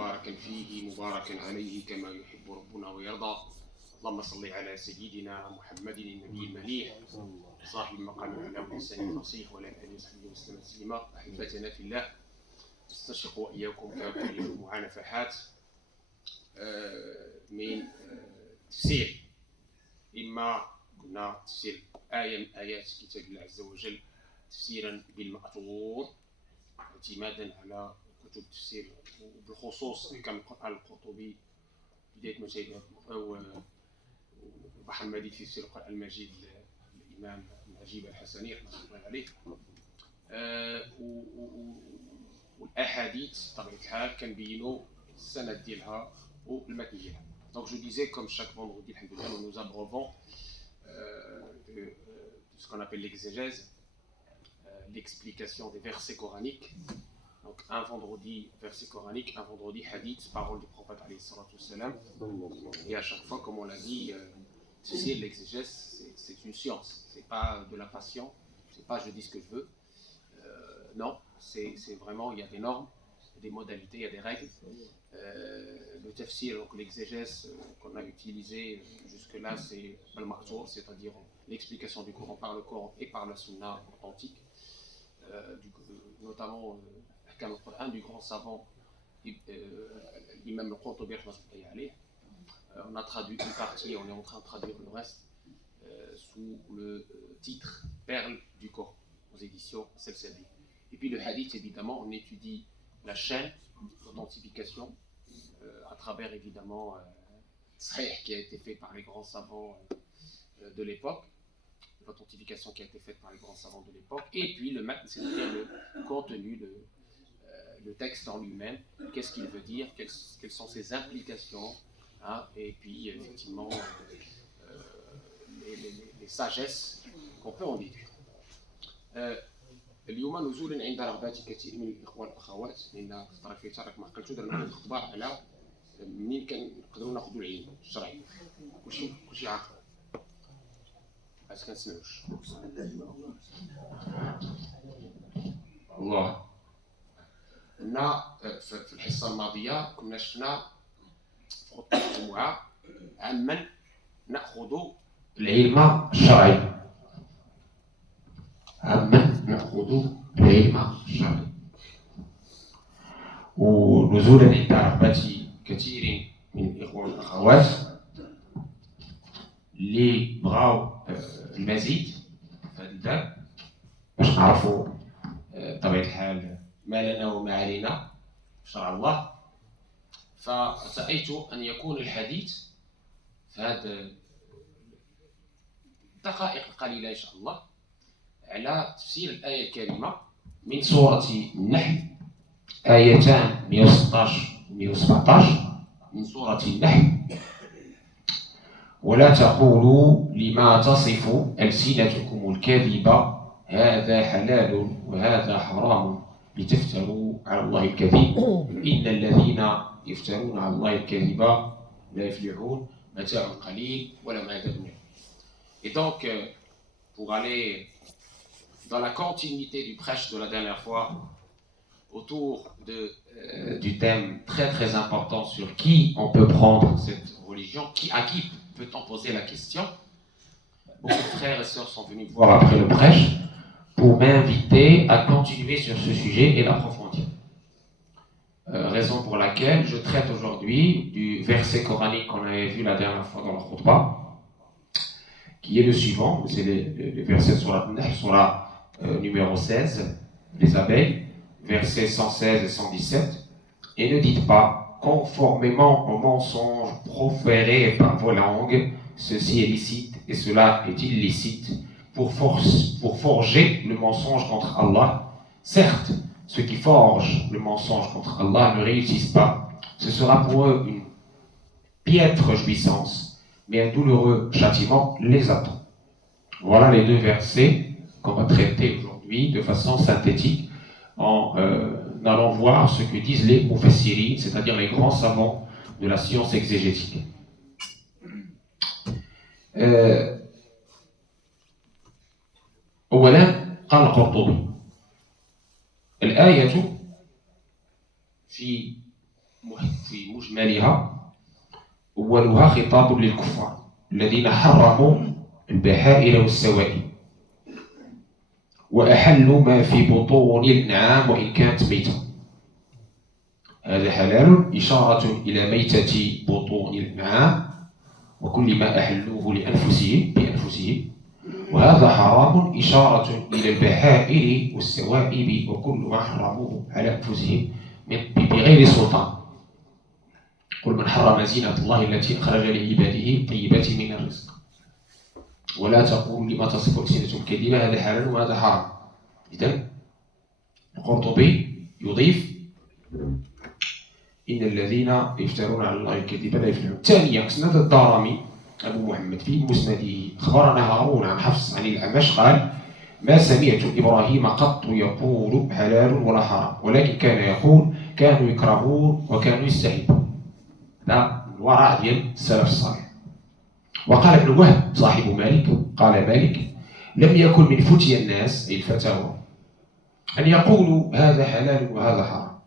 مباركا فيه مباركا عليه كما يحب ربنا ويرضى. اللهم صل على سيدنا محمد النبي المليح صاحب المقام الأعلى واللسان الفصيح وعلى آله وصحبه وسلم تسليما. أحبتنا في الله، نستشرق وإياكم كما معنا نفحات من تفسير، إما قلنا تفسير آية من آيات كتاب الله عز وجل تفسيرا بالمأثور اعتمادا على كتب التفسير وبالخصوص كما قال القرطبي بداية مشاهد أو بحر المجيد في تفسير القرآن المجيد الإمام نجيب الحسني رحمة الله عليه. والأحاديث بطبيعة الحال كنبينوا السند ديالها والمتن ديالها. Donc je disais, comme chaque vendredi, nous abreuvons de ce qu'on appelle l'exégèse, l'explication des versets coraniques. Donc un vendredi verset coranique, un vendredi hadith, parole du prophète alayhi salatu wassalam. Et à chaque fois, comme on l'a dit, c'est l'exégèse, c'est une science, c'est pas de la passion, c'est pas je dis ce que je veux. Non, c'est vraiment, il y a des normes, des modalités, il y a des règles. Le tafsir, donc l'exégèse qu'on a utilisé jusque-là, c'est al-ma'thur, c'est-à-dire l'explication du Coran par le Coran et par la sunna authentique, notamment le Coran du grand savant l'imam al-Qurtubi. On a traduit une partie, on est en train de traduire le reste sous le titre Perles du Coran aux éditions Selsabi. Et puis le hadith, évidemment, on étudie la chaîne d'authentification à travers évidemment Sahih qui a été fait par les grands savants de l'époque, l'authentification qui a été faite par les grands savants de l'époque, et puis le matn, c'est-à-dire le contenu, le texte en lui-même, qu'est-ce qu'il veut dire, quelles sont ses implications, hein, et puis effectivement les sagesses qu'on peut en déduire. اليوم نزولا عند رغبات كثير من الاخوان والاخوات، لان خطر في ترك ما قلتو درنا واحد الاخبار على منين كنقدروا ناخذوا العلم الشرعي. كلشي عاقل باش كنسمعوش الله. كنا في الحصه الماضيه كنا شفنا في خطه الجمعه عمن ناخذ العلم الشرعي، عمن ناخذ العلم الشرعي. ونزولا عند رغبة كثير من الإخوة والأخوات اللي بغاو المزيد في هذا الباب باش نعرفوا بطبيعة الحال ما لنا وما علينا في شرع الله، فرأيت أن يكون الحديث في هذه الدقائق القليلة إن شاء الله على تفسير الآية الكريمة من سورة النحل، آيتان 116 و 117 من سورة النحل. ولا تقولوا لما تصف ألسنتكم الكذب هذا حلال وهذا حرام لتفتروا على الله الكذب إن الذين يفترون على الله الكذب لا يفلحون متاع قليل ولهم عذاب أليم. Et donc, pour aller dans la continuité du prêche de la dernière fois, autour du thème très très important sur qui on peut prendre cette religion, à qui peut-on poser la question. Beaucoup de frères et sœurs sont venus me voir après le prêche pour m'inviter à continuer sur ce sujet et l'approfondir. Raison pour laquelle je traite aujourd'hui du verset coranique qu'on avait vu la dernière fois dans le khutbah, qui est le suivant, c'est les versets sur la numéro 16, les abeilles, versets 116 et 117. Et ne dites pas, conformément au mensonge proféré par vos langues, ceci est licite et cela est illicite, pour forger le mensonge contre Allah. Certes, ceux qui forgent le mensonge contre Allah ne réussissent pas. Ce sera pour eux une piètre jouissance, mais un douloureux châtiment les attend. Voilà les deux versets qu'on va traiter aujourd'hui de façon synthétique en allant voir ce que disent les mufassirin, c'est-à-dire les grands savants de la science exégétique. أولا قال القرطبي الآية في في مجملها أولها خطاب للكفار الذين حرموا البحائر والسوائل وأحلوا ما في بطون الأنعام وإن كانت ميتة. هذا حلال إشارة إلى ميتة بطون الأنعام وكل ما أحلوه بأنفسهم، وهذا حرام إشارة إلى البحائر والسوائب وكل ما حرموه على أنفسهم بغير سلطان. قل من حرم زينة الله التي أخرج لعباده الطيبات من الرزق ولا تقولوا لما تصف ألسنتكم الكذب هذا حلال وهذا حرام. إذن القرطبي يضيف إن الذين يفترون على الله الكذب لا يفلحون. ثانيا مسند الدارمي أبو محمد في مسنده أخبرنا هارون عن حفص عن الأعمش قال ما سمعت إبراهيم قط يقول حلال ولا حرام ولكن كان يقول كانوا يكرهون وكانوا يستحبون. هذا الورع ديال السلف الصالح. وقال ابن وهب صاحب مالك قال مالك لم يكن من فتيا الناس أي الفتاوى أن يقولوا هذا حلال وهذا حرام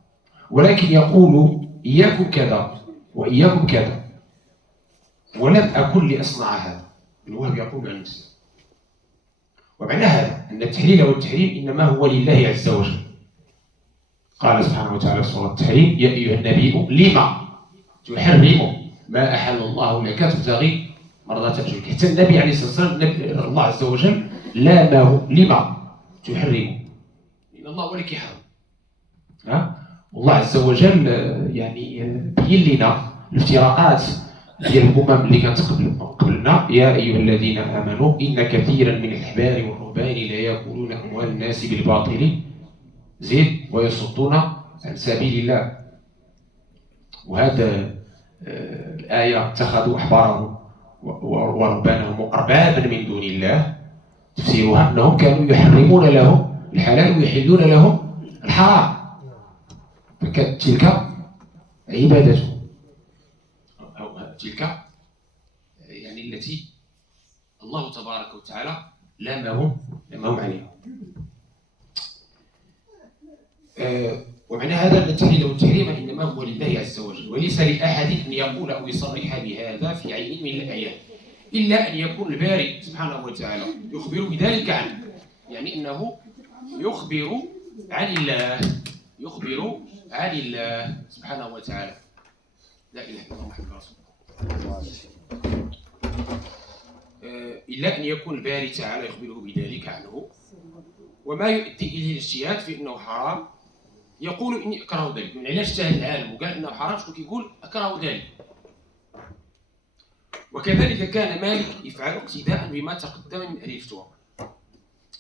ولكن يقولوا إياكم كذا وإياكم كذا ولم أكن لأصنع هذا. ابن وهب يقول عن نفسه. ومعنى هذا أن التحليل والتحريم إنما هو لله عز وجل. قال سبحانه وتعالى في سورة التحريم يا أيها النبي لما تحرم ما أحل الله لك تبتغي مرضات أجلك. حتى النبي عليه الصلاة والسلام الله عز وجل لامه لما تحرم إن الله هو اللي كيحرم. والله عز وجل يعني بين لنا الافتراءات ديال الأمم اللي كانت قبلنا. يا أيها الذين آمنوا إن كثيرا من الأحبار والرهبان لا يأكلون أموال الناس بالباطل زيد ويصدون عن سبيل الله. وهذا الآية اتخذوا أحبارهم ورهبانهم أربابا من دون الله تفسيرها أنهم كانوا يحرمون لهم الحلال ويحلون لهم الحرام فكانت تلك عبادته أو تلك يعني التي الله تبارك وتعالى لامهم عليها. ومعنى هذا التحليل والتحريم إنما هو لله عز وجل وليس لأحد أن يقول أو يصرح بهذا في عين من الآيات إلا أن يكون الباري سبحانه وتعالى يخبر بذلك عنه يعني أنه يخبر عن الله سبحانه وتعالى. لا إله إلا الله محمد رسول الله. إلا أن يكون الباري تعالى يخبره بذلك عنه وما يؤدي إليه الاجتهاد في أنه حرام يقول إني أكره ذلك. من علاش اجتهد العالم وقال إنه حرام شكون كيقول أكره ذلك. وكذلك كان مالك يفعل اقتداء بما تقدم من أهل الفتوى.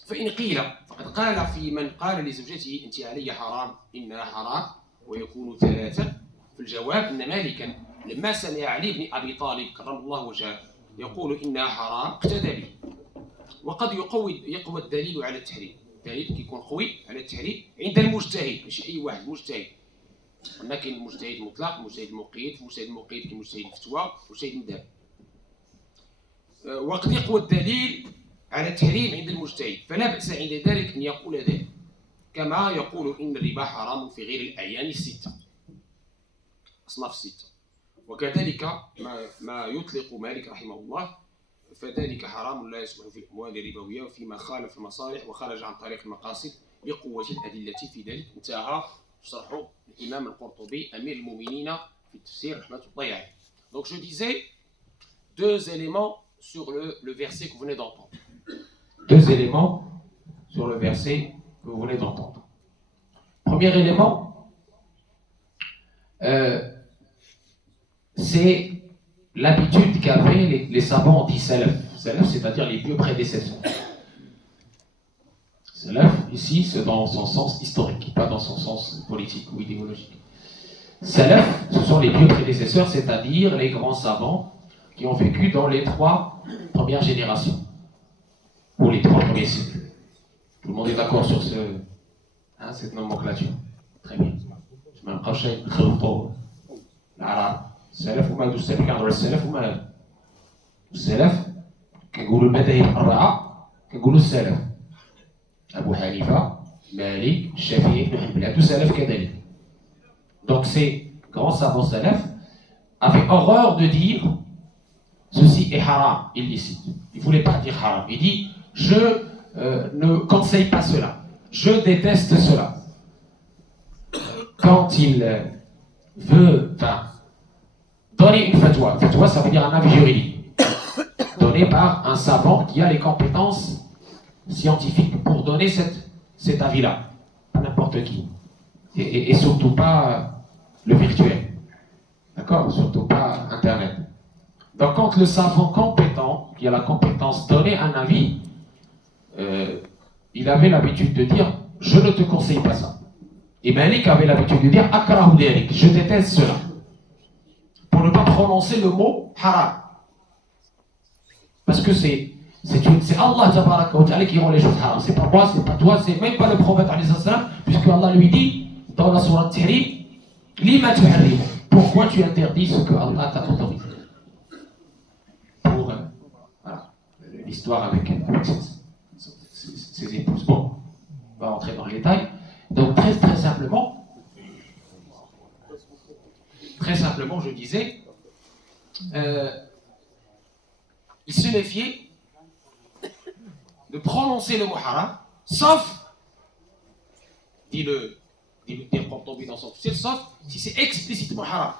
فإن قيل فقد قال في من قال لزوجته أنت علي حرام إنها حرام ويكون ثلاثة. في الجواب أن مالكا لما سمع علي بن أبي طالب كرم الله وجهه يقول إنها حرام اقتدى به. وقد يقوى الدليل على التحريم. الدليل كيكون قوي على التحريم عند المجتهد ماشي أي واحد مجتهد. أما كاين المجتهد المطلق المجتهد المقيد كاين مجتهد الفتوى مجتهد المذهب. وقد يقوى الدليل على التحريم عند المجتهد فلا بأس عند ذلك أن يقول ذلك كما يقول إن الربا حرام في غير الأعيان الستة أصناف الستة. وكذلك ما يطلق مالك رحمه الله فذلك حرام لا يصلح في الأموال الربوية وفيما خالف المصالح وخرج عن طريق المقاصد بقوة الأدلة في ذلك. انتهى شرح الإمام القرطبي أمير المؤمنين في التفسير رحمة الله عليه. Donc je disais deux éléments sur le verset que vous venez d'entendre. Deux éléments sur le verset que vous venez d'entendre. Premier élément, c'est l'habitude qu'avaient les savants dits salaf. Salaf, c'est-à-dire les vieux prédécesseurs. Salaf, ici, c'est dans son sens historique, pas dans son sens politique ou idéologique. Salaf, ce sont les vieux prédécesseurs, c'est-à-dire les grands savants qui ont vécu dans les 3 premières générations, ou les 3 premiers siècles. Tout le monde est d'accord sur cette nomenclature. Très bien. Je m'en rapproche العرب السلف وما هادو السلف كنهضروا على السلف وما هادو السلف كنقولوا المذاهب 4 كنقولوا السلف أبو حنيفة مالك الشافعي ابن حنبل هادو سلف كذلك. Donc c'est grand savant salaf, avait horreur de dire ceci est haram, illicite. Il ne voulait pas dire haram. Il dit je ne conseille pas cela. Je déteste cela. Quand il veut donner une fatwa, fatwa ça veut dire un avis juridique, donné par un savant qui a les compétences scientifiques pour donner cet avis-là. Pas n'importe qui. Et surtout pas le virtuel. D'accord? Surtout pas Internet. Donc quand le savant compétent, qui a la compétence donner un avis, il avait l'habitude de dire « Je ne te conseille pas ça ». Et Malik avait l'habitude de dire « Akrahu dhalik », je déteste cela. Pour ne pas prononcer le mot « haram ». Parce que c'est Allah tabaraka wa ta'ala qui rend les choses haram. C'est pas moi, c'est pas toi, c'est même pas le prophète alayhi salam, puisque Allah lui dit dans la sourate Tahrim « Lima tuharrim » Pourquoi tu interdis ce que Allah t'a autorisé? Pour l'histoire avec ses épouses. Bon, on va rentrer dans les détails. Donc très simplement, je disais, il se méfiait de prononcer le mot haram, sauf, dit le Qurtubi dans son tafsir, sauf si c'est explicitement haram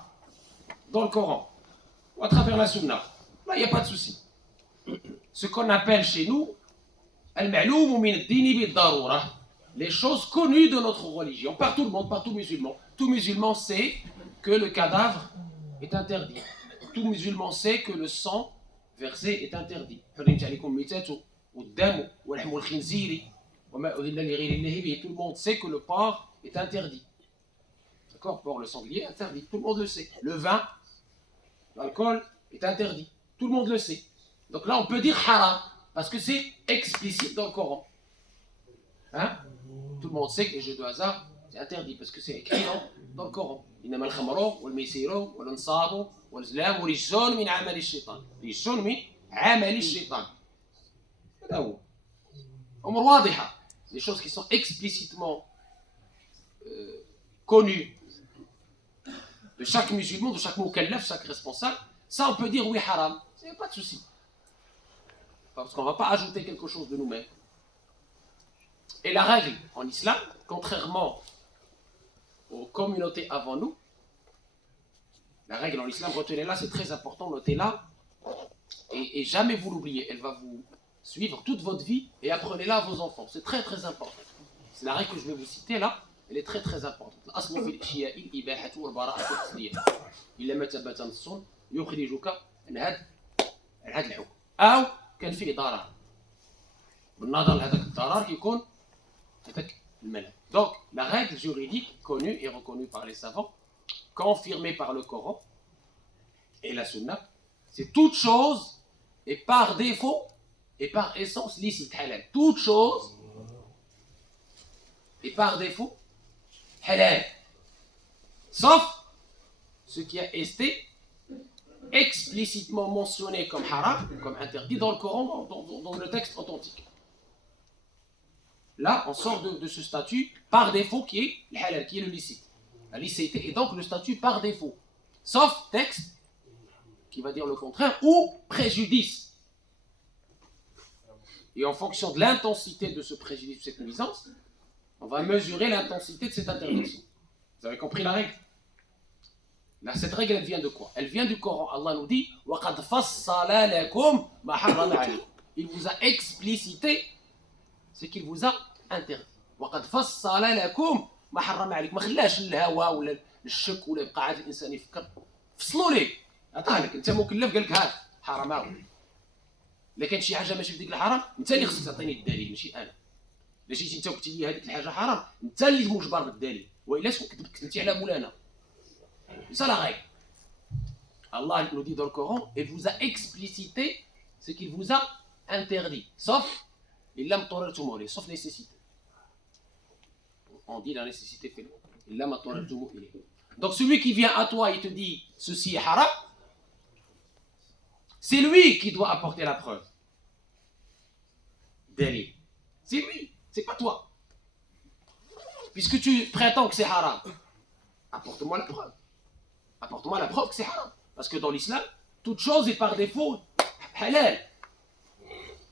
dans le Coran ou à travers la Sunna. Là, il n'y a pas de souci. Ce qu'on appelle chez nous al-ma'loum min ad-din bid-darura, les choses connues de notre religion, par tout le monde, par tout musulman. Tout musulman sait que le cadavre est interdit. Tout musulman sait que le sang versé est interdit. Tout le monde sait que le porc est interdit. D'accord? Porc, le sanglier est interdit. Tout le monde le sait. Le vin, l'alcool est interdit. Tout le monde le sait. Donc là, on peut dire haram, parce que c'est explicite dans le Coran. Hein? Tout le monde sait que les jeux de hasard, c'est interdit, parce que c'est écrit dans le Coran. إنما الخمر والميسر والأنصاب والأزلام رجس من عمل الشيطان. رجس من عمل الشيطان. هذا هو. أمور واضحة. Les choses qui sont explicitement connues de chaque musulman, de chaque mukallaf, chaque responsable, ça on peut dire oui haram. Il n'y a pas de souci. Parce qu'on ne va pas ajouter quelque chose de nous-mêmes. Et la règle en islam, contrairement aux communautés avant nous, la règle en islam, retenez-la, c'est très important, notez-la, et jamais vous l'oubliez, elle va vous suivre toute votre vie, et apprenez-la à vos enfants, c'est très très important. C'est la règle que je vais vous citer là, elle est très très importante. الأصل في الأشياء الإباحة والبراءة والتسلية إلا ما ثبت نص يخرجك عن هذا الحكم أو كان فيه ضرر بالنظر لهذاك الضرر يكون هذاك المنع. Donc la règle juridique connue et reconnue par les savants, confirmée par le Coran et la Sunna, c'est toute chose et par défaut et par essence licite halal. Toute chose et par défaut halal. Sauf ce qui a été explicitement mentionné comme haram, comme interdit dans le Coran, dans le texte authentique. Là, on sort de ce statut par défaut qui est le halal, qui est le licite. La licéité est donc le statut par défaut. Sauf texte qui va dire le contraire, ou préjudice. Et en fonction de l'intensité de ce préjudice, de cette nuisance, on va mesurer l'intensité de cette interdiction. Vous avez compris la règle? Là, cette règle, elle vient de quoi? Elle vient du Coran. Allah nous dit وَقَدْ فَصَّلَ لَكُمْ مَا حَرَّمَ عَلَيْكُمْ. Il vous a explicité ce qu'il vous a interdit. وَقَدْ فَصَّلَ لَكُمْ مَا حَرَّمَ عَلَيْكُمْ. ما خلاش الهوى ولا الشك ولا يبقى عاد الانسان يفكر. فصلوا ليه. عطاه لك انت مكلف قال لك هات حرام. لكن شي حاجه ماشي في ديك الحرام انت اللي خصك تعطيني الدليل ماشي انا. الا جيتي انت وقلتي لي هذيك الحاجه حرام انت اللي مجبر بالدليل والا كتبتي على مولانا. C'est la règle. Allah nous dit dans le Coran, il vous a explicité ce qu'il vous a interdit, sauf sauf nécessité. On dit la nécessité fait le. Donc celui qui vient à toi et te dit ceci est haram, c'est lui qui doit apporter la preuve. Dalil. C'est lui, c'est pas toi. Puisque tu prétends que c'est haram, apporte-moi la preuve. Apporte-moi la preuve que c'est haram. Parce que dans l'islam, toute chose est par défaut halal.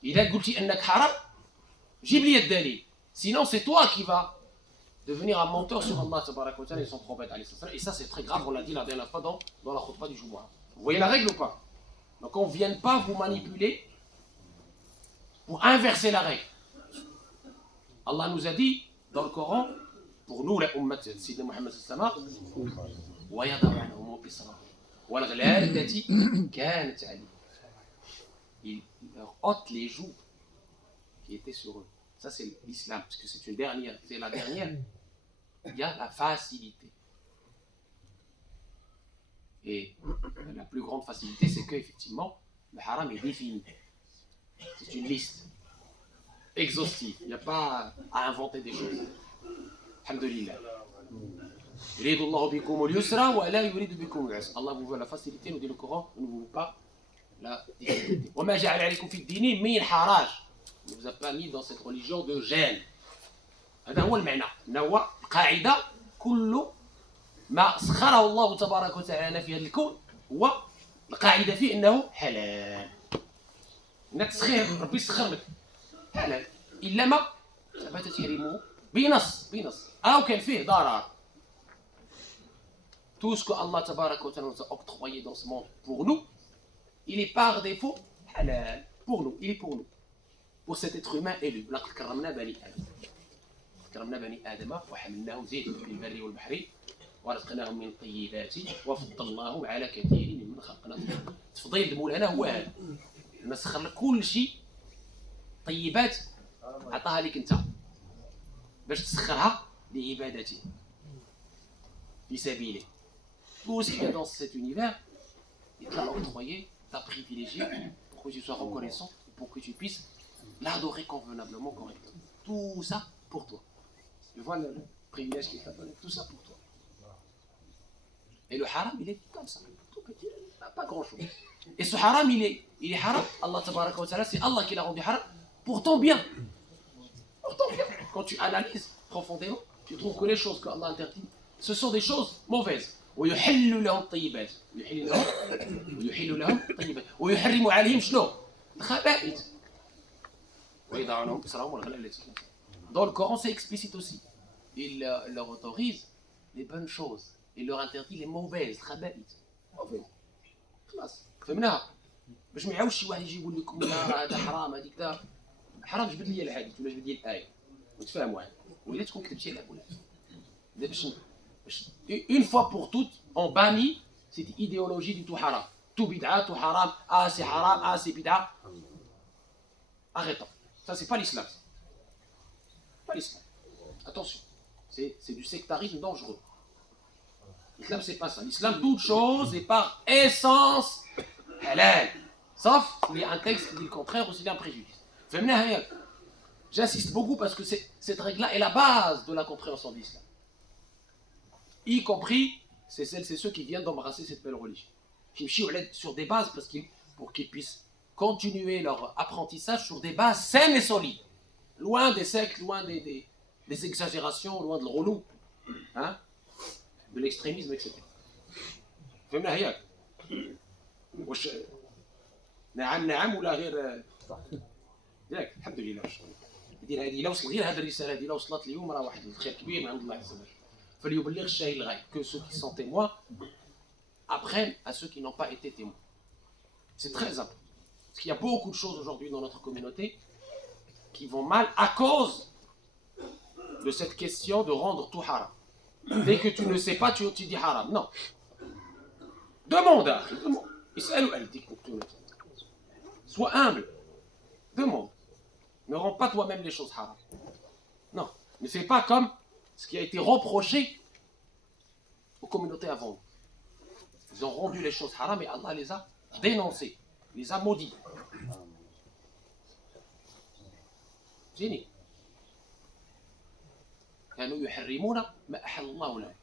إذا قلتي أنك حرام جيب لي الدليل. Sinon c'est toi qui vas devenir un menteur sur Allah tabarak wa ta'ala et son prophète alayhi salam. Et ça c'est très grave, on l'a dit la dernière fois dans la khutbah du Jumu'ah. Vous voyez la règle ou pas? Donc on ne vient pas vous manipuler pour inverser la règle. Allah nous a dit dans le Coran, pour nous la ummat Sayyidina Muhammad sallallahu alayhi wa sallam, وَيَضَعُ عَنْهُمْ إِصْرَهُمْ وَالْأَغْلَالَ الَّتِي كَانَتْ عَلَيْهِمْ. Il leur ôte les joues qui étaient sur eux. Ça c'est l'islam, parce que c'est la dernière. Il y a la facilité. Et la plus grande facilité, c'est qu'effectivement, le haram est défini. C'est une liste exhaustive. Il n'y a pas à inventer des choses. Alhamdulillah. Allah vous veut la facilité, nous dit le Coran, nous ne veut pas la difficulté. Il ne vous a pas mis dans cette religion de gêne. هذا هو المعنى. هو قاعدة كل ما سخره الله تبارك وتعالى في هذا الكون هو القاعدة فيه أنه حلال. إنك تسخير ربي يسخر لك حلال إلا ما ثبت تحريمه بنص أو كان فيه ضرر. Tout ce que Allah tabarak wa ta'ala nous a octroyé dans ce monde pour nous, il est par défaut halal. Pour nous, il est pour nous. Pour cet être humain élu. لقد كرمنا بني آدم. كرمنا بني آدم وحملناهم في البر والبحر ورزقناهم من الطيبات وفضلناهم على كثير ممن خلقنا تفضيلا. تفضيل مولانا هو هذا. نسخر لك كل شيء طيبات عطاها لك انت باش تسخرها لعبادته في سبيله. Tout ce qu'il y a dans cet univers, il t'a octroyé, t'a privilégié pour que tu sois reconnaissant, pour que tu puisses l'adorer convenablement, correctement. Tout ça pour toi. Tu vois le privilège qu'il t'a donné, tout ça pour toi. Et le haram, il est comme ça, tout petit, pas grand chose. Et ce haram, il est haram, Allah tabaraka wa ta'ala, c'est Allah qui l'a rendu haram pour ton bien. Pour ton bien. Quand tu analyses profondément, tu trouves que les choses qu'Allah interdit, ce sont des choses mauvaises. ويحل لهم الطيبات ويحل لهم الطيبات ويحرم عليهم شنو؟ الخبائث ويضع عنهم إصرهم والأغلال التي كانت. Dans le Coran, c'est explicite aussi. Il leur autorise les bonnes choses. Il leur interdit les mauvaises. الخبائث. mauvaises. خلاص فهمناها. باش ما يعاودش شي واحد يجي يقول لكم لا هذا حرام هذيك ذا حرام جبد لي الحديث ولا جبد لي الآية وتفهموا هذا ولا تكون كتبتي على ولا باش une fois pour toutes, on bannit cette idéologie du tout haram. Tout bid'a, tout haram, ah c'est haram, ah c'est bid'a. Arrêtons. Ça, c'est pas l'islam. Pas l'islam. Attention. C'est du sectarisme dangereux. L'islam, c'est pas ça. L'islam, toute chose est par essence halal. Sauf s'il y a un texte qui dit le contraire ou s'il y a un préjudice. J'insiste beaucoup parce que cette règle-là est la base de la compréhension de l'islam. Y compris, c'est ceux qui viennent d'embrasser cette belle religion. Qui sur des bases pour qu'ils puissent continuer leur apprentissage sur des bases saines et solides. Loin des sectes, loin des exagérations, loin de l'relou, hein, de l'extrémisme, etc. فهمنا هيك؟ وش نعم ولا غير ياك الحمد لله يدير هذه لو وصل غير هذه الرسالة هذه لو وصلت اليوم راه واحد الخير كبير من عند الله عز وجل. فليبلغ الشاهد الغائب, que ceux qui sont témoins apprennent à ceux qui n'ont pas été témoins. C'est très important. Parce qu'il y a beaucoup de choses aujourd'hui dans notre communauté qui vont mal à cause de cette question de rendre tout haram. Dès que tu ne sais pas, tu dis haram. Non. Demande, demande. Sois humble. Demande. Ne rends pas toi-même les choses haram. Non. Ne fais pas comme ce qui a été reproché aux communautés avant. Ils ont rendu les choses haram et Allah les a dénoncées, les a maudits. Génie. كانوا يحرمون ما أحل الله لهم.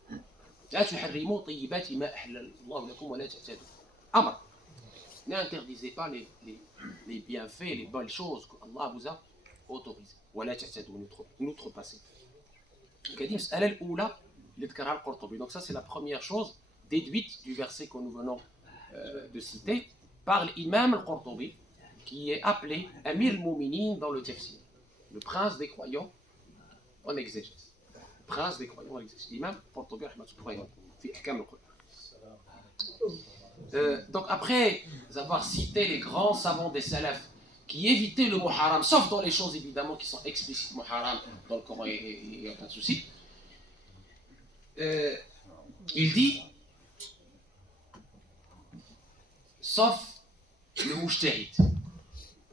لا تحرموا طيبات ما أحل الله لكم ولا تعتدوا. أمر. N'interdisez pas les bienfaits, les bonnes choses que Allah vous a autorisées. ولا تعتدوا, n'outrepassez. Donc ça c'est la première chose déduite du verset que nous venons de citer par l'imam al-Qurtubi, qui est appelé Amir al-Mouminin dans le tafsir, le prince des croyants en exégèse. Le prince des croyants en exégèse. L'imam al-Qurtubi, donc après avoir cité les grands savants des salafs qui évitaient le muharram, sauf dans les choses évidemment qui sont explicitement haram dans le Coran, il n'y a pas de souci, il dit sauf le mujtahid.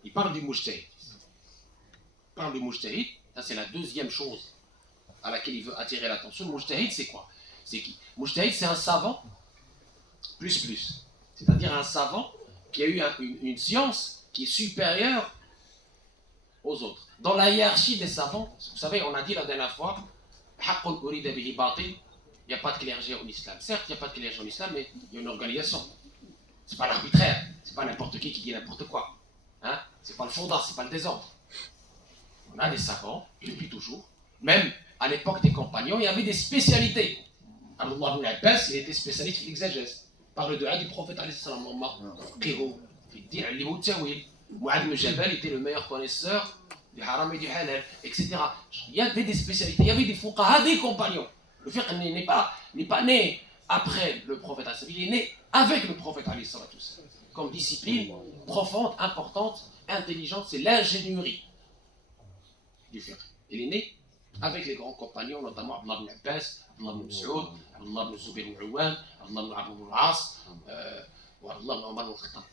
Il parle du mujtahid. Il parle du mujtahid, ça c'est la deuxième chose à laquelle il veut attirer l'attention. Le mujtahid, c'est quoi? C'est qui? Mujtahid, c'est un savant plus. C'est-à-dire un savant qui a eu une science qui est supérieure aux autres. Dans la hiérarchie des savants, vous savez, on a dit la dernière fois, il n'y a pas de clergé en islam. Certes, il n'y a pas de clergé en islam, mais il y a une organisation. C'est pas l'arbitraire, c'est pas n'importe qui dit n'importe quoi. Hein? C'est pas le fondant, c'est pas le désordre. On a des savants, et depuis toujours, même à l'époque des compagnons, il y avait des spécialités. Abdullah ibn Abbas, il était spécialiste en exégèse. Par le dua du prophète alayhi salam, Mu'adh ibn Jabal était le meilleur connaisseur du haram et du halal, etc. Il y avait des spécialités, il y avait des fuqaha, des compagnons. Le fiqh n'est pas né après le prophète alayhi salam, il est né avec le prophète alayhi salam. Comme discipline profonde, importante, intelligente, c'est l'ingénierie du fiqh. Il est né avec les grands compagnons, notamment Abdullah ibn Abbas, Abdullah ibn Mas'ud, Abdullah ibn Zubayr ibn Awwam, Abdullah ibn Amr ibn al-As, وعبدالله بن عمر بن الخطاب.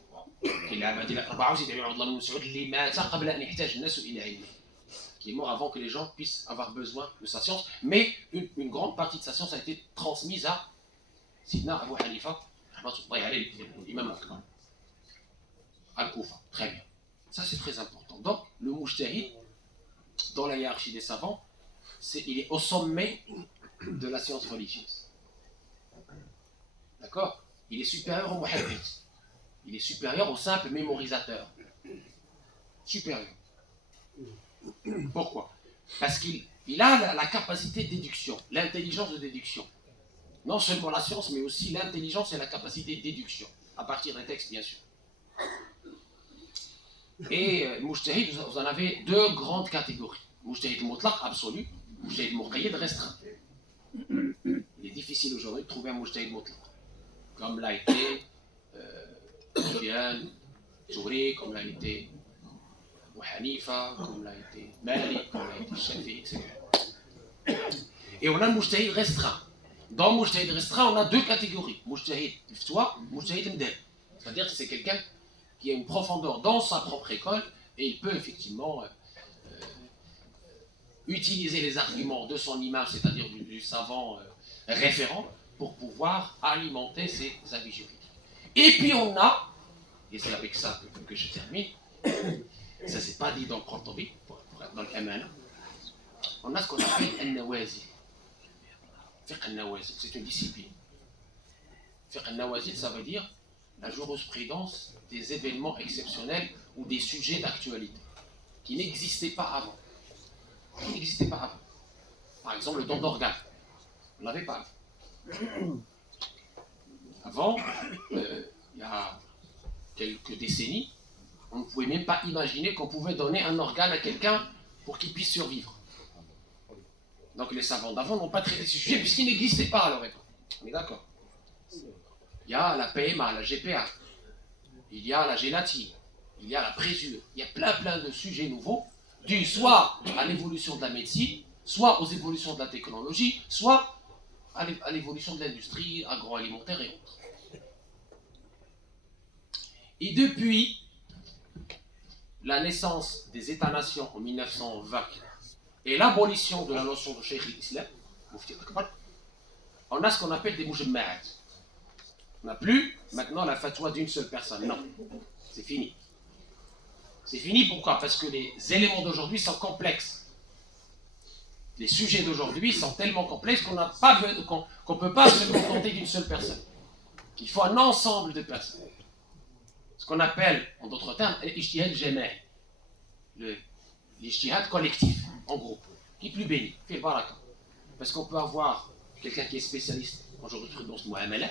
العباد الأربعة وزيد عليهم عبد الله بن مسعود اللي مات قبل أن يحتاج الناس إلى علمه. Qui est mort avant que les gens puissent avoir besoin de sa science, mais une grande partie de sa science a été transmise à Sidna Abu Hanifa, l'imam al-Akbar, al-Koufa. Très bien. Ça c'est très important. Donc le mujtahid, dans la hiérarchie des savants, il est au sommet de la science religieuse. D'accord? Il est supérieur au muhaddith. Il est supérieur au simple mémorisateur. Supérieur. Pourquoi? Parce qu'il a la capacité de déduction, l'intelligence de déduction. Non seulement la science, mais aussi l'intelligence et la capacité de déduction, à partir des textes, bien sûr. Et Mujtahid, vous en avez deux grandes catégories. Mujtahid mutlaq, absolu, Mujtahid muqayyad, restreint. Il est difficile aujourd'hui de trouver un Mujtahid mutlaq. Comme l'a été Sufyan, Zouri, comme l'a été Abu Hanifa, comme l'a été Malik, comme l'a été Shafi'i, etc. Et on a le Mujtahid restreint. Dans le Mujtahid restreint, on a deux catégories. Mujtahid Iftoua, Mujtahid Mdel. C'est-à-dire que c'est quelqu'un qui a une profondeur dans sa propre école et il peut effectivement utiliser les arguments de son imam, c'est-à-dire du savant référent, pour pouvoir alimenter ses avis juridiques. Et puis on a, et c'est avec ça que je termine, ça c'est pas dit dans le Qurtubi, pour être dans le Amana, on a ce qu'on appelle al-Nawazil. Fiqh al-Nawazil, c'est une discipline. Fiqh al-Nawazil, ça veut dire la jurisprudence des événements exceptionnels ou des sujets d'actualité qui n'existaient pas avant. Par exemple, le don d'organes. On n'avait pas avant. Il y a quelques décennies, on ne pouvait même pas imaginer qu'on pouvait donner un organe à quelqu'un pour qu'il puisse survivre. Donc les savants d'avant n'ont pas traité ce sujet puisqu'il n'existait pas à leur époque. On est d'accord? Il y a la PMA, la GPA, il y a la gélatine, il y a la présure, il y a plein de sujets nouveaux, dus soit à l'évolution de la médecine, soit aux évolutions de la technologie, soit à l'évolution de l'industrie agroalimentaire et autres. Et depuis la naissance des États-nations en 1920 et l'abolition de la notion de Cheikh l'Islam, on a ce qu'on appelle des mujammaat. On n'a plus maintenant la fatwa d'une seule personne. Non, c'est fini. C'est fini pourquoi? Parce que les éléments d'aujourd'hui sont complexes. Les sujets d'aujourd'hui sont tellement complexes qu'on ne peut pas se contenter d'une seule personne. Il faut un ensemble de personnes. Ce qu'on appelle, en d'autres termes, l'ijtihad jama'i, l'ijtihad collectif, en groupe, qui est plus béni, fait le baraka. Parce qu'on peut avoir quelqu'un qui est spécialiste en jurisprudence muamalat,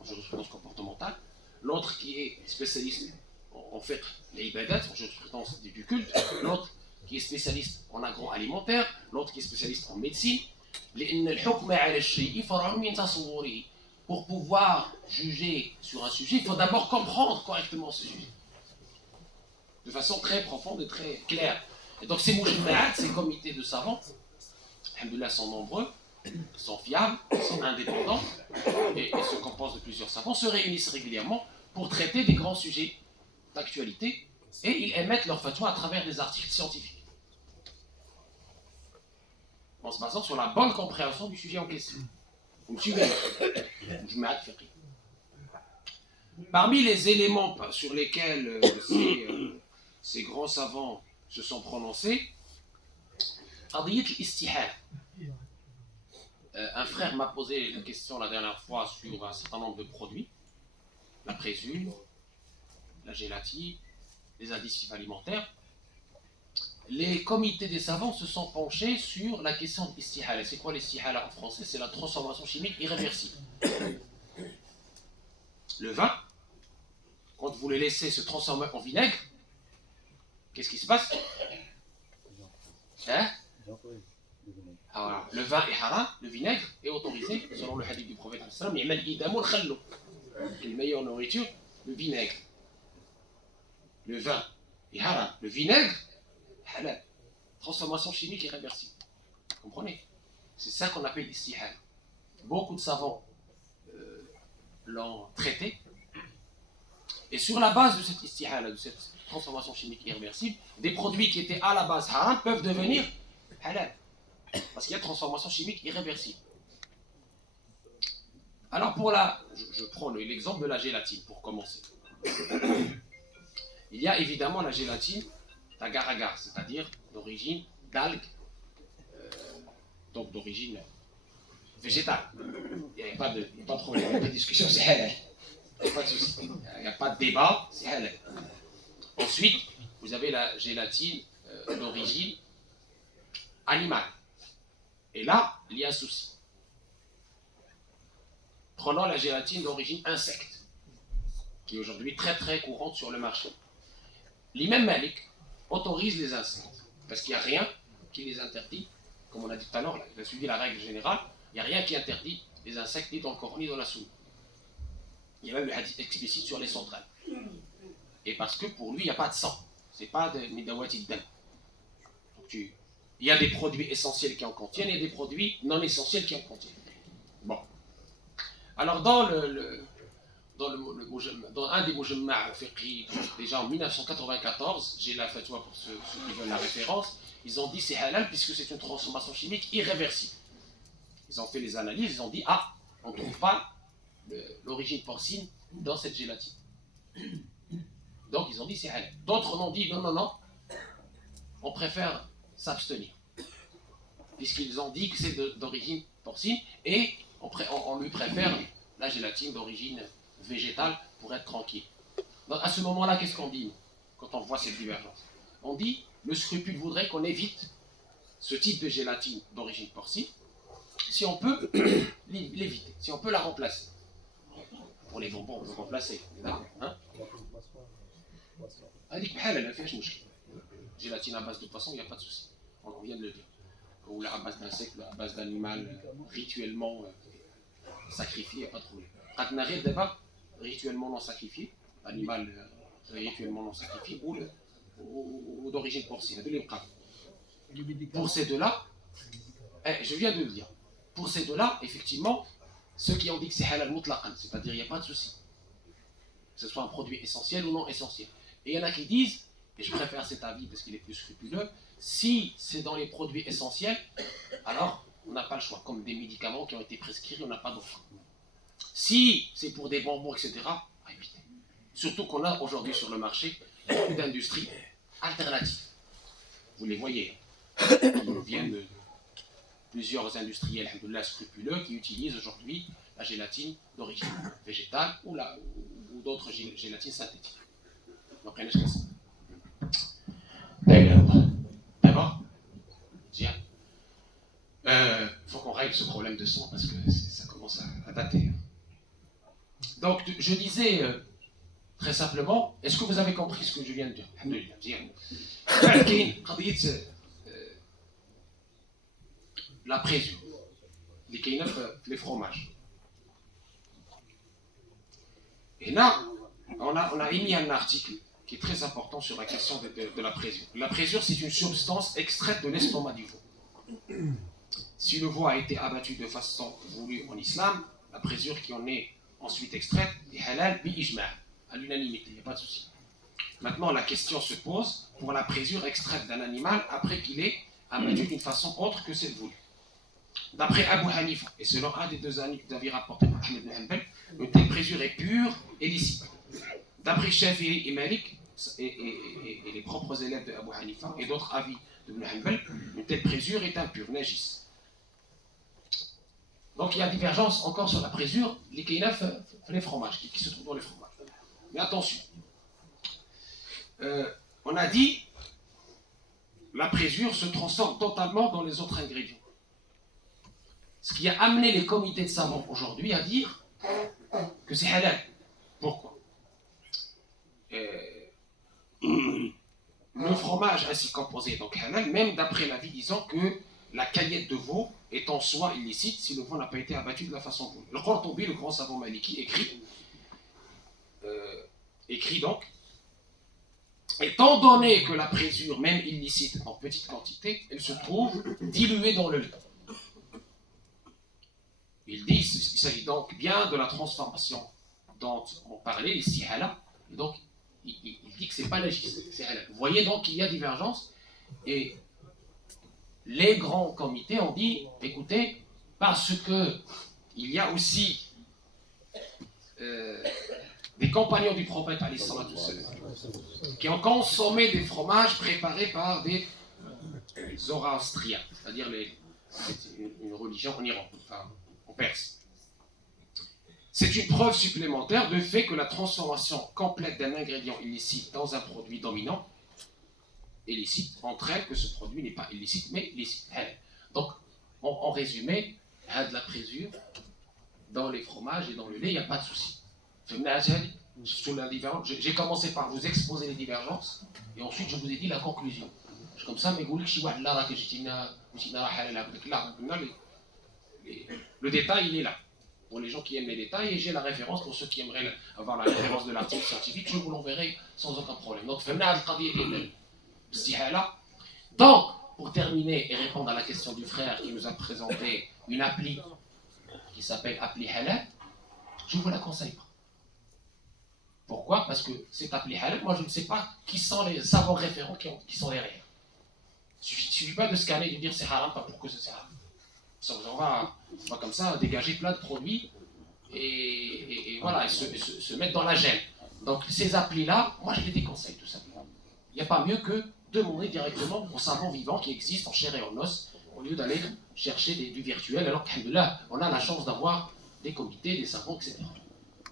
en jurisprudence comportementale, l'autre qui est spécialiste en fiqh l'ibadat, en jurisprudence du culte, l'autre qui est spécialiste en agroalimentaire, l'autre qui est spécialiste en médecine. Pour pouvoir juger sur un sujet, il faut d'abord comprendre correctement ce sujet, de façon très profonde et très claire. Et donc ces mujama'at, ces comités de savants, alhamdoulilah, sont nombreux, sont fiables, sont indépendants, et se composent de plusieurs savants, se réunissent régulièrement pour traiter des grands sujets d'actualité, et ils émettent leur fatwa à travers des articles scientifiques, en se basant sur la bonne compréhension du sujet en question. Vous me suivez? Parmi les éléments sur lesquels ces grands savants se sont prononcés, un frère m'a posé la question la dernière fois sur un certain nombre de produits, la présure, la gélatine, les additifs alimentaires. Les comités des savants se sont penchés sur la question de l'istihala. C'est quoi l'istihala en français? C'est la transformation chimique irréversible. Le vin, quand vous le laissez se transformer en vinaigre, qu'est-ce qui se passe? Hein? Alors, le vin est haram, le vinaigre est autorisé, selon le hadith du prophète, une meilleure nourriture, le vinaigre. Le vin est haram, le vinaigre, halal. Transformation chimique irréversible. Vous comprenez? C'est ça qu'on appelle l'istihala. Beaucoup de savants l'ont traité. Et sur la base de cette istihala, de cette transformation chimique irréversible, des produits qui étaient à la base haram peuvent devenir halal. Parce qu'il y a transformation chimique irréversible. Alors je prends l'exemple de la gélatine pour commencer. Il y a évidemment la gélatine d'agar-agar, c'est-à-dire d'origine d'algues, donc d'origine végétale. Il n'y a pas de problème, il n'y a pas de discussion, c'est halal. Il n'y a pas de souci, il n'y a pas de débat, c'est halal. Ensuite, vous avez la gélatine d'origine animale. Et là, il y a un souci. Prenons la gélatine d'origine insecte, qui est aujourd'hui très très courante sur le marché. L'imam Malik autorise les insectes, parce qu'il n'y a rien qui les interdit, comme on a dit tout à l'heure, il a suivi la règle générale, il n'y a rien qui interdit les insectes ni dans le Coran ni dans la Sunna. Il y a même le hadith explicite sur les centrales. Et parce que pour lui, il n'y a pas de sang, c'est pas de midawati dam. Il y a des produits essentiels qui en contiennent et des produits non essentiels qui en contiennent. Bon. Alors dans un des mujamma' fiqhi, déjà en 1994, j'ai la fatwa pour ceux qui veulent la référence, ils ont dit c'est halal puisque c'est une transformation chimique irréversible. Ils ont fait les analyses, ils ont dit on ne trouve pas l'origine porcine dans cette gélatine. Donc ils ont dit c'est halal. D'autres ont dit non, on préfère s'abstenir, puisqu'ils ont dit que c'est d'origine porcine et on lui préfère la gélatine d'origine végétale pour être tranquille. Donc à ce moment-là, qu'est-ce qu'on dit quand on voit cette divergence? On dit le scrupule voudrait qu'on évite ce type de gélatine d'origine porcine, si on peut l'éviter, si on peut la remplacer. Pour les bonbons, on peut remplacer, d'accord, hein? Gélatine à base de poisson, il n'y a pas de souci. On vient de le dire. Ou à base d'insectes, à base d'animal rituellement sacrifié, il n'y a pas de problème. Quand on arrive d'abord, rituellement non sacrifié, animal rituellement non sacrifié, ou d'origine porcine. Pour ces deux-là, je viens de le dire, pour ces deux-là, effectivement, ceux qui ont dit que c'est halal mutlaqan, c'est-à-dire il n'y a pas de souci, que ce soit un produit essentiel ou non essentiel. Et il y en a qui disent, et je préfère cet avis parce qu'il est plus scrupuleux, si c'est dans les produits essentiels, alors on n'a pas le choix, comme des médicaments qui ont été prescrits, on n'a pas d'offre. Si c'est pour des bonbons, etc., évitez. Surtout qu'on a aujourd'hui sur le marché beaucoup d'industries alternatives. Vous les voyez, qui viennent de plusieurs industriels alhamdoulilah, scrupuleux qui utilisent aujourd'hui la gélatine d'origine végétale ou d'autres gélatines synthétiques. Donc, rien de ça. D'accord? Bien. Faut qu'on règle ce problème de sang parce que ça commence commence à dater. Donc, je disais très simplement, est-ce que vous avez compris ce que je viens de dire? Alhamdulillah, la présure, les fromages. Et là, on a émis un article qui est très important sur la question de la présure. La présure, c'est une substance extraite de l'estomac du veau. Si le veau a été abattu de façon voulue en islam, la présure qui en est ensuite extraite est halal bi-ijma', à l'unanimité, il n'y a pas de souci. Maintenant, la question se pose pour la présure extraite d'un animal après qu'il est abattu d'une façon autre que celle voulue. D'après Abu Hanifa, et selon un des deux avis rapportés par Ahmed ibn Hanbal, une telle présure est pure et licite. D'après Shafi'i et Malik, et les propres élèves de Abu Hanifa, et d'autres avis d'Ibn Hanbal, une telle présure est impure, najis. Donc il y a divergence encore sur la présure, les fromages, qui se trouvent dans les fromages. Mais attention, on a dit, la présure se transforme totalement dans les autres ingrédients. Ce qui a amené les comités de savants aujourd'hui à dire que c'est halal. Pourquoi? Le fromage ainsi composé est donc halal, même d'après l'avis disant que la caillette de veau est en soi illicite si le veau n'a pas été abattu de la façon voulue. Le Qurtubi, le grand savant maliki, écrit donc, étant donné que la présure, même illicite en petite quantité, elle se trouve diluée dans le lait. Il dit, il s'agit donc bien de la transformation dont on parlait, les sihala, et donc il dit que c'est pas légiste, c'est halal. Vous voyez donc qu'il y a divergence, et les grands comités ont dit, écoutez, parce que il y a aussi des compagnons du prophète qui ont consommé des fromages préparés par des Zoroastriens, c'est-à-dire une religion en Iran, enfin en Perse. C'est une preuve supplémentaire du fait que la transformation complète d'un ingrédient illicite dans un produit dominant illicite entraîne que ce produit n'est pas illicite mais licite. Donc, en résumé, il y a de la présure dans les fromages et dans le lait, il n'y a pas de souci. J'ai commencé par vous exposer les divergences et ensuite je vous ai dit la conclusion. Comme ça, mais le détail, il est là. Pour les gens qui aiment les détails, et j'ai la référence pour ceux qui aimeraient avoir la référence de l'article scientifique, je vous l'enverrai sans aucun problème. Donc, pour terminer et répondre à la question du frère qui nous a présenté une appli qui s'appelle Appli Halal, je ne vous la conseille pas. Pourquoi? Parce que cette appli Halal, moi je ne sais pas qui sont les savants référents qui sont derrière. Il ne suffit pas de scanner et de dire c'est haram, pas pour que c'est haram. On va comme ça dégager plein de produits et voilà, et se mettre dans la gêne. Donc ces applis-là, moi je les déconseille tout simplement. Il n'y a pas mieux que demander directement aux savants vivants qui existent en chair et en os, au lieu d'aller chercher du virtuel, alors qu'alhamdoulilah, on a la chance d'avoir des comités, des savants, etc.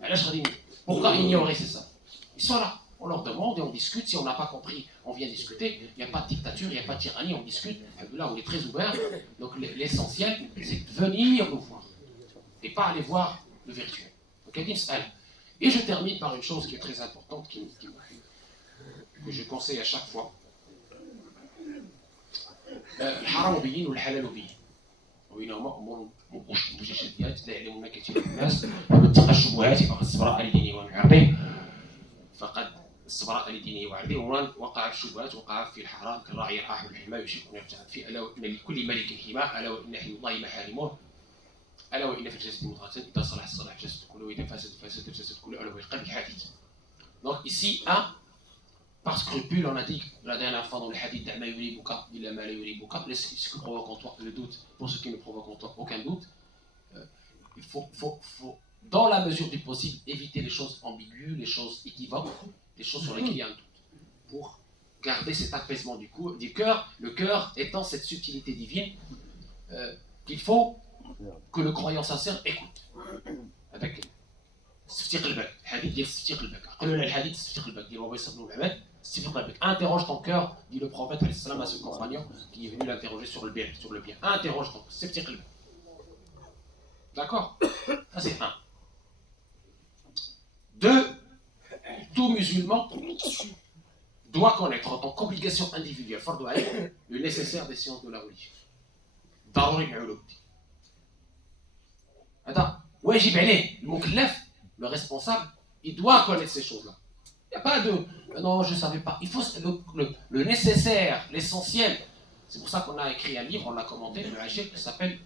Et là, je dis, pourquoi ignorer ces savants? Ils sont là, on leur demande et on discute. Si on n'a pas compris, on vient discuter. Il n'y a pas de dictature, il n'y a pas de tyrannie, on discute. Là, on est très ouvert. Donc l'essentiel, c'est de venir nous voir et pas aller voir le virtuel. Donc, et je termine par une chose qui est très importante, que je conseille à chaque fois. الحرام بين والحلال بين وبينهما امور متشابهات لا يعلمهما كثير من الناس واتقى الشبهات فقد استبرأ لدينه وعرضه فقد استبرأ لدينه وعرضه ومن وقع في الشبهات وقع في الحرام كالراعي يرعى حول الحمى يشرك ان يرتع فيه الا وان لكل ملك حمى الا وان حمى الله محارمه الا وان في الجسد مضغة اذا صلح الجسد كله واذا فسد الجسد كله الا وهي القلب الحديث. Donc ici par scrupule, on a dit la dernière fois dans le hadith ce qui provoque en toi le doute, pour ce qui ne provoque en toi aucun doute, il faut, dans la mesure du possible, éviter les choses ambiguës, les choses équivoques, les choses sur lesquelles il y a un doute, pour garder cet apaisement du cœur, le cœur étant cette subtilité divine qu'il faut que le croyant sincère écoute. Avec interroge ton cœur, dit le prophète à ce compagnon qui est venu l'interroger sur le bien. Interroge ton cœur. D'accord? Ça c'est un. Deux, tout musulman doit connaître en tant qu'obligation individuelle, le nécessaire des sciences de la religion. ضروري العلوم دي. هذا واجب عليه المكلف, le responsable, il doit connaître ces choses-là. Il n'y a pas de non, je ne savais pas. Il faut le nécessaire, l'essentiel. C'est pour ça qu'on a écrit un livre, on l'a commenté, le Hachir, qui s'appelle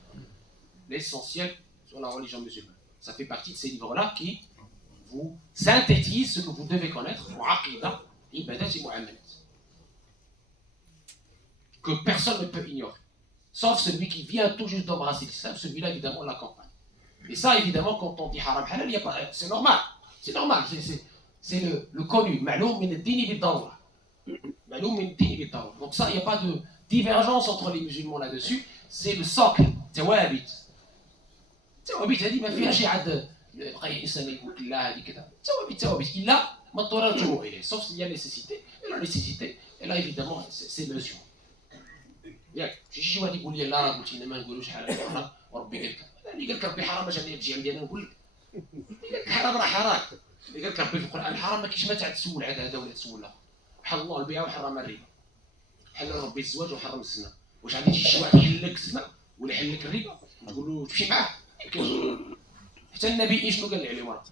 L'essentiel sur la religion musulmane. Ça fait partie de ces livres-là qui vous synthétisent ce que vous devez connaître, Mu'aqida, Ibadat et Mu'amalat, que personne ne peut ignorer. Sauf celui qui vient tout juste d'embrasser l'islam, celui-là évidemment on l'accompagne. Et ça évidemment quand on dit haram halal, il y a pas, c'est normal, c'est le connu, ma'loum min ad-dini bid-darura. Ma'loum min ad-dini bid-darura. Donc ça, il n'y a pas de divergence entre les musulmans là-dessus, c'est le socle, tawabit. Tawabit, هذه ما فيها شيء عاد بقى الانسان يقول لا هذه كذا. Tawabit, il a ما اضطررتم اليه, sauf s'il y a nécessité. Et la nécessité, et là évidemment, c'est mesure. ياك شي واحد يقول لي لا قلت لنا ما نقولوش حرام وربي قال لك اللي قال لك ربي حرام اش غادي تجي عندي انا نقول لك اللي قال لك حرام راه حرام اللي قال لك ربي في القران حرام ما كاينش ما تسول عاد هذا ولا تسول لا حل الله البيع وحرم الربا حل ربي الزواج وحرم الزنا واش غادي يجي شي واحد يحل لك الزنا ولا يحل لك الربا تقول له تمشي معاه حتى النبي شنو قال عليه مرة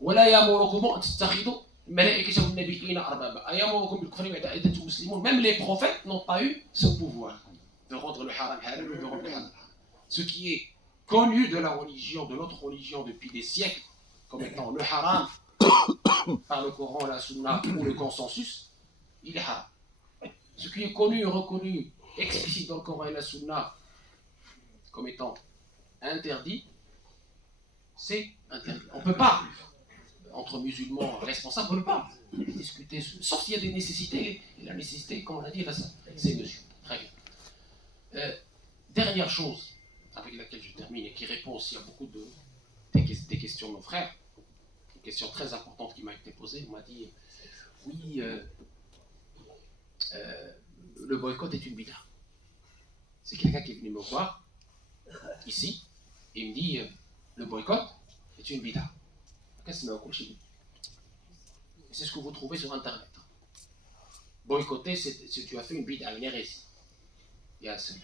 ولا يامركم ان تتخذوا الملائكة والنبيين أربابا أيامركم بالكفر بعد إذ أنتم مسلمون. Même les prophètes n'ont pas eu ce pouvoir de rendre le haram halal ou de rendre le halal. Ce qui est connu de la religion, de notre religion depuis des siècles, comme étant le haram par le Coran, la Sunna ou le consensus, il est haram. Ce qui est connu et reconnu explicite dans le Coran et la Sunna comme étant interdit, c'est interdit. On ne peut pas entre musulmans responsables, on ne peut pas discuter, sauf s'il y a des nécessités, et la nécessité, comme on a dit, là, c'est monsieur. Très bien. Dernière chose avec laquelle je termine et qui répond aussi à beaucoup des questions de nos frères, une question très importante qui m'a été posée, on m'a dit, oui, le boycott est une bid'a. C'est quelqu'un qui est venu me voir, ici, et il me dit, le boycott est une bid'a. C'est ce que vous trouvez sur internet. Boycotter, c'est tu as fait une bid'a, une hérésie. يا سلام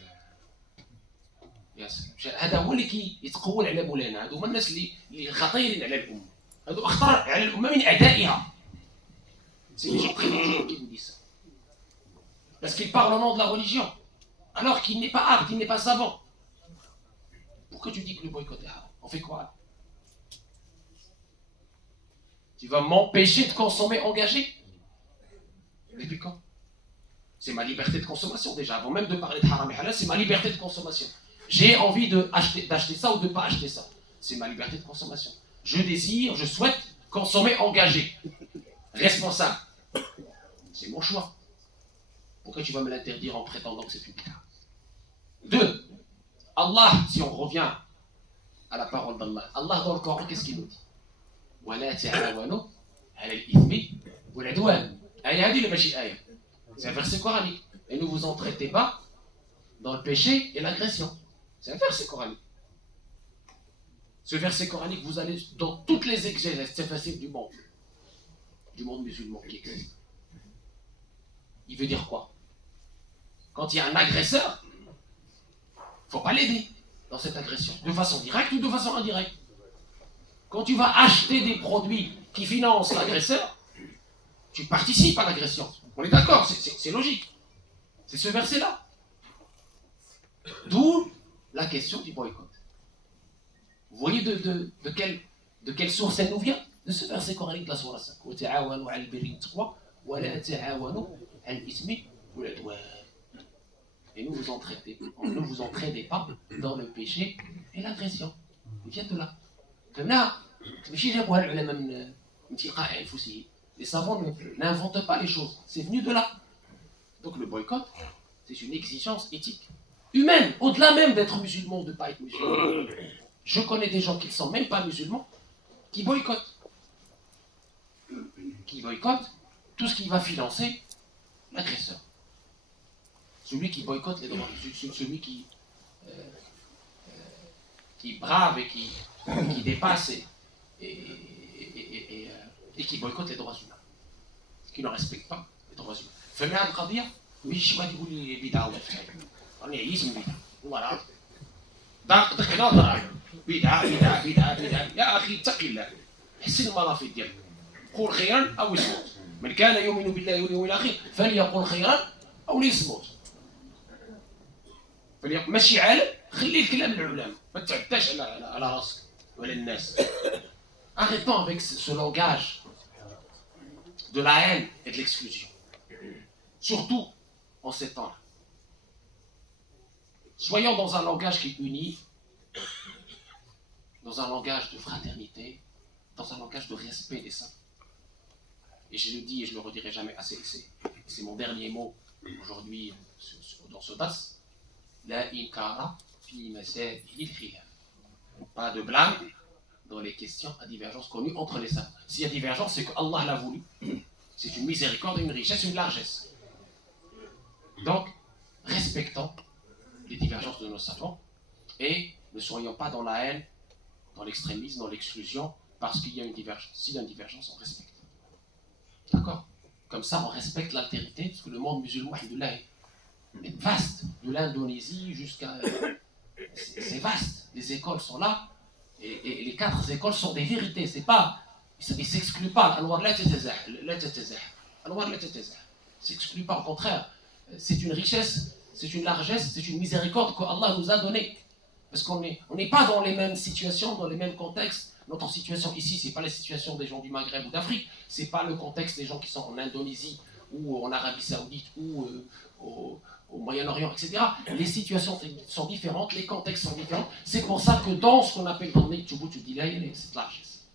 يا سلام هذا هو اللي يتقول على مولانا. هذو هما الناس اللي خطيرين على الامه. هذو اخطر على الامه من اعدائها. C'est les gens très dangereux qui vous disent ça. Parce qu'ils parlent au nom de la religion, alors qu'il n'est pas apte, il n'est pas savant. Pourquoi tu dis que le boycott est haram? On fait quoi? Tu vas m'empêcher de consommer engagé? Depuis quand? C'est ma liberté de consommation déjà. Avant même de parler de haram et halal, c'est ma liberté de consommation. J'ai envie d'acheter ça ou de ne pas acheter ça. C'est ma liberté de consommation. Je désire, je souhaite consommer engagé, responsable. C'est mon choix. Pourquoi tu vas me l'interdire en prétendant que c'est une bid'a? Deux, Allah, si on revient à la parole d'Allah, Allah dans le Coran, qu'est-ce qu'il nous dit? ولا تعاونوا على الإثم والعدوان. آية هذه اللي ماشي آية. C'est un verset coranique. Et ne vous entraînez pas dans le péché et l'agression. C'est un verset coranique. Ce verset coranique, vous allez dans toutes les exégèses, c'est facile du monde musulman qui existe. Il veut dire quoi? Quand il y a un agresseur, il ne faut pas l'aider dans cette agression, de façon directe ou de façon indirecte. Quand tu vas acheter des produits qui financent l'agresseur, tu participes à l'agression. On est d'accord, c'est logique. C'est ce verset-là. D'où la question du boycott. Vous voyez de quelle source elle nous vient? De ce verset coranique de la Sourate 5. وَتَعَاوَنُوا عَلَى الْبِرِّ وَالتَّقْوَى وَلَا تَعَاوَنُوا عَلى الْإِثْمِ وَالْعُدْوَانِ. Et ne vous entraînez pas dans le péché et l'agression. Il vient de là. Les savants n'inventent pas les choses, c'est venu de là. Donc le boycott, c'est une exigence éthique, humaine, au-delà même d'être musulman ou de ne pas être musulman. Je connais des gens qui ne sont même pas musulmans, qui boycottent tout ce qui va financer l'agresseur. Celui qui boycotte les droits, celui qui qui brave et qui dépasse et qui boycotte les droits humains, qui ne respecte pas les droits humains. فهمنا هذه القضيه؟ ماشي شي واحد يقول لي بدعه ولا فتح راني عييت من بدعه والله العظيم دق نظره بدعه بدعه بدعه بدعه يا اخي اتق الله حسن المرافق ديالك قول خيرا او اصمت من كان يؤمن بالله واليوم الاخر فليقل خيرا او ليصمت ماشي عالم خلي الكلام للعلماء ما تعداش على راسك وعلى الناس. Arrêtons avec ce langage de la haine et de l'exclusion, surtout en ces temps-là. Soyons dans un langage qui unit, dans un langage de fraternité, dans un langage de respect des saints. Et je le dis et je le redirai jamais assez, c'est mon dernier mot aujourd'hui dans ce das. La inkara fi masail khilaf. Pas de blâme dans les questions à divergence connues entre les savants. S'il y a divergence, c'est que Allah l'a voulu. C'est une miséricorde, une richesse, une largesse. Donc, respectons les divergences de nos savants et ne soyons pas dans la haine, dans l'extrémisme, dans l'exclusion, parce qu'il y a une divergence. S'il y a une divergence, on respecte. D'accord? Comme ça, on respecte l'altérité, parce que le monde musulman, alhamdoulilah, est vaste, de l'Indonésie jusqu'à... C'est vaste. Les écoles sont là, et les 4 écoles sont des vérités. C'est pas... Ils ne s'excluent pas. Alors, la tetezah. Alors, la tetezah. Ils ne s'excluent pas, au contraire. C'est une richesse, c'est une largesse, c'est une miséricorde qu'Allah nous a donnée. Parce qu'on n'est pas dans les mêmes situations, dans les mêmes contextes. Notre situation ici, ce n'est pas la situation des gens du Maghreb ou d'Afrique, ce n'est pas le contexte des gens qui sont en Indonésie ou en Arabie Saoudite ou au Moyen-Orient, etc. Les situations sont différentes, les contextes sont différents. C'est pour ça que dans ce qu'on appelle dans les Tchoubou, tu dis là, il y a cette largesse.